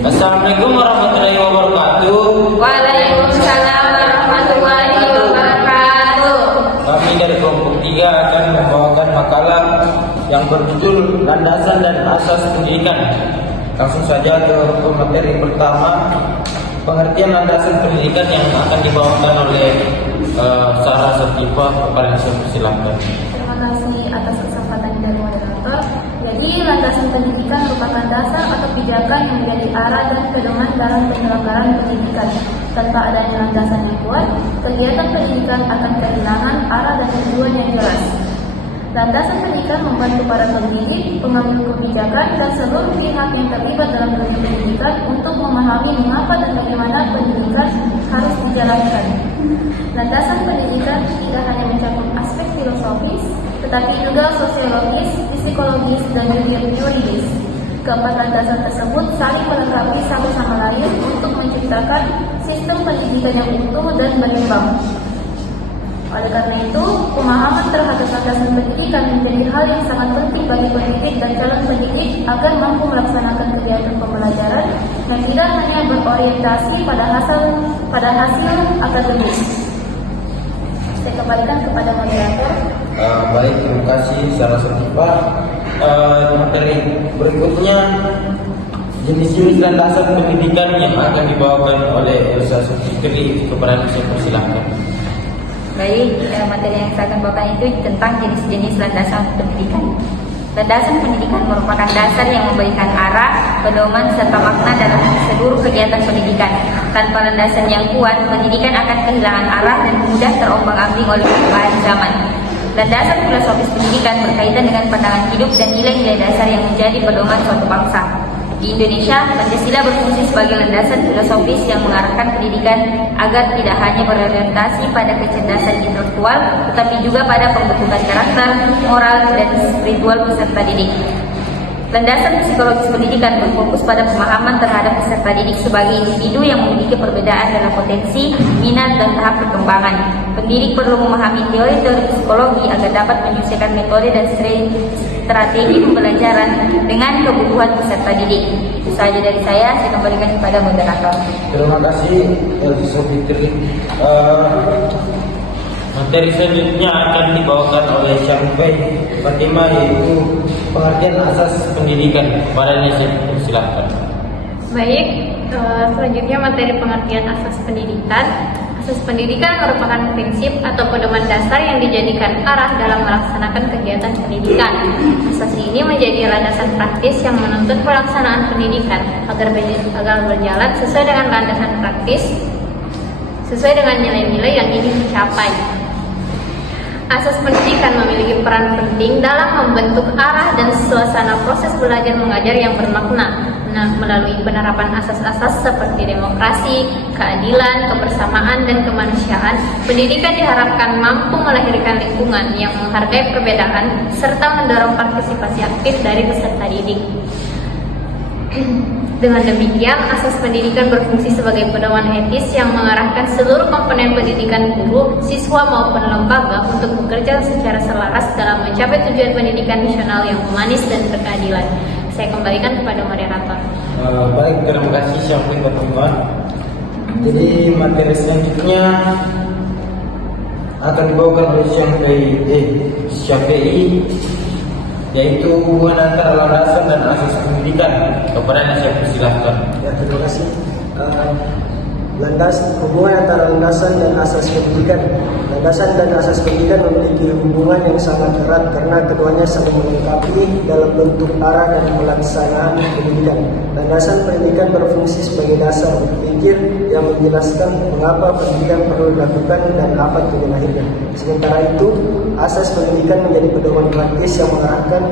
Assalamualaikum warahmatullahi wabarakatuh. Waalaikumsalam warahmatullahi wabarakatuh. Kami dari kelompok 3 akan membawakan makalah yang berjudul Landasan dan Asas Pendidikan. Langsung saja ke materi pertama, pengertian landasan pendidikan yang akan dibawakan oleh Sarah Satifah. Kepada saya persilakan. Terima kasih atas kesempatan dari moderator. Jadi, landasan pendidikan merupakan dasar atau pijakan yang menjadi arah dan pedoman dalam penyelenggaraan pendidikan. Tanpa adanya landasan yang kuat, kegiatan pendidikan akan kehilangan arah dan tujuan yang jelas. Landasan pendidikan membantu para pendidik, pengambil kebijakan, dan seluruh pihak yang terlibat dalam dunia pendidikan untuk memahami mengapa dan bagaimana pendidikan harus dijalankan. Landasan pendidikan tidak hanya mencakup aspek filosofis, tetapi juga sosiologis, psikologis, dan yuridis. Keempat landasan tersebut saling melengkapi satu sama lain untuk menciptakan sistem pendidikan yang utuh dan berimbang. Oleh karena itu, pemahaman terhadap landasan pendidikan menjadi hal yang sangat penting bagi pendidik dan calon pendidik agar mampu melaksanakan kegiatan pembelajaran yang tidak hanya berorientasi pada hasil akademik. Saya kembalikan kepada moderator. Baik, terima kasih Sarah Satifah. Materi berikutnya, jenis-jenis landasan pendidikan yang akan dibawakan oleh Elsa Sutikri. Kepada saya persilakan. Baik, materi yang saya akan bawakan itu tentang jenis-jenis landasan pendidikan. Landasan pendidikan merupakan dasar yang memberikan arah, pedoman, serta makna dalam seluruh kegiatan pendidikan. Tanpa landasan yang kuat, pendidikan akan kehilangan arah dan mudah terombang-ambing oleh perubahan zaman. Landasan filosofis pendidikan berkaitan dengan pandangan hidup dan nilai-nilai dasar yang menjadi pedoman suatu bangsa. Di Indonesia, Pancasila berfungsi sebagai landasan filosofis yang mengarahkan pendidikan agar tidak hanya berorientasi pada kecerdasan intelektual, tetapi juga pada pembentukan karakter, moral, dan spiritual peserta didik. Landasan psikologis pendidikan berfokus pada pemahaman terhadap peserta didik sebagai individu yang memiliki perbedaan dalam potensi, minat, dan tahap perkembangan. Pendidik perlu memahami teori-teori psikologi agar dapat menyelesaikan metode dan strategi pembelajaran dengan kebutuhan peserta didik. Itu saja dari saya kembalikan kepada moderator. Terima kasih Elsa Fitri. Materi selanjutnya akan dibawakan oleh Syampai Fatimah, yaitu pengertian asas pendidikan. Kepada saya persilakan. Baik, selanjutnya materi pengertian asas pendidikan. Asas pendidikan merupakan prinsip atau pedoman dasar yang dijadikan arah dalam melaksanakan kegiatan pendidikan. Asas ini menjadi landasan praktis yang menuntun pelaksanaan pendidikan agar berjalan sesuai dengan landasan praktis, sesuai dengan nilai-nilai yang ingin dicapai. Asas pendidikan memiliki peran penting dalam membentuk arah dan suasana proses belajar mengajar yang bermakna. Melalui penerapan asas-asas seperti demokrasi, keadilan, kebersamaan, dan kemanusiaan, pendidikan diharapkan mampu melahirkan lingkungan yang menghargai perbedaan serta mendorong partisipasi aktif dari peserta didik. Dengan demikian, asas pendidikan berfungsi sebagai pedoman etis yang mengarahkan seluruh komponen pendidikan guru, siswa maupun lembaga untuk bekerja secara selaras dalam mencapai tujuan pendidikan nasional yang humanis dan berkeadilan. Saya kembalikan kepada moderator. Baik, terima kasih Syampai Fatimah. Jadi materi selanjutnya akan dibawakan oleh Syampai, yaitu hubungan antara landasan dan asas pendidikan. Kepada saya persilahkan. Ya, terima kasih. Hubungan antara landasan dan asas pendidikan. Landasan dan asas pendidikan memiliki hubungan yang sangat erat karena keduanya saling melengkapi dalam bentuk arah dan pelaksanaan pendidikan. Landasan pendidikan berfungsi sebagai dasar berpikir yang menjelaskan mengapa pendidikan perlu dilakukan dan apa tujuan akhirnya. Sementara itu, asas pendidikan menjadi pedoman praktis yang mengarahkan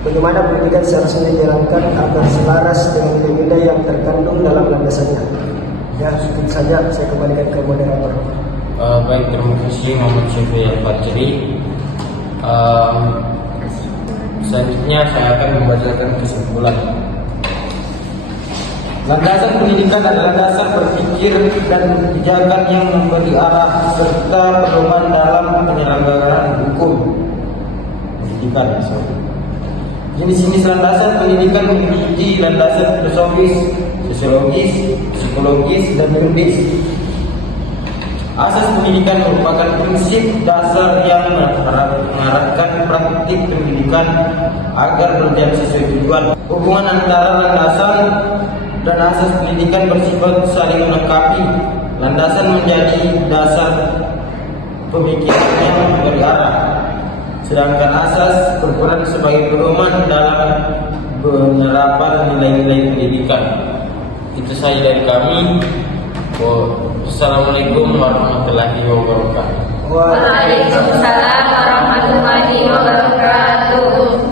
bagaimana pendidikan seharusnya dijalankan agar selaras dengan nilai-nilai yang terkandung dalam landasannya. Ya, cukup saja. Saya kembalikan ke moderator. Baik, terima kasih Muhammad Syafri Al-Fajri. Selanjutnya saya akan membacakan kesimpulan. Landasan pendidikan adalah dasar berpikir dan pijakan yang memberi arah serta pedoman dalam penyelenggaraan hukum pendidikan. Jenis-jenis landasan pendidikan memiliki landasan filosofis, sosiologis, psikologis, dan yuridis. Asas pendidikan merupakan prinsip dasar yang mengarahkan praktik pendidikan agar berjalan sesuai tujuan. Hubungan antara landasan dan asas pendidikan bersifat saling melengkapi. Landasan menjadi dasar pemikiran yang berarah, sedangkan asas berperan sebagai pedoman dalam penerapan nilai-nilai pendidikan. Itu saja dari kami. Wassalamualaikum warahmatullahi wabarakatuh. Waalaikumsalam warahmatullahi wabarakatuh.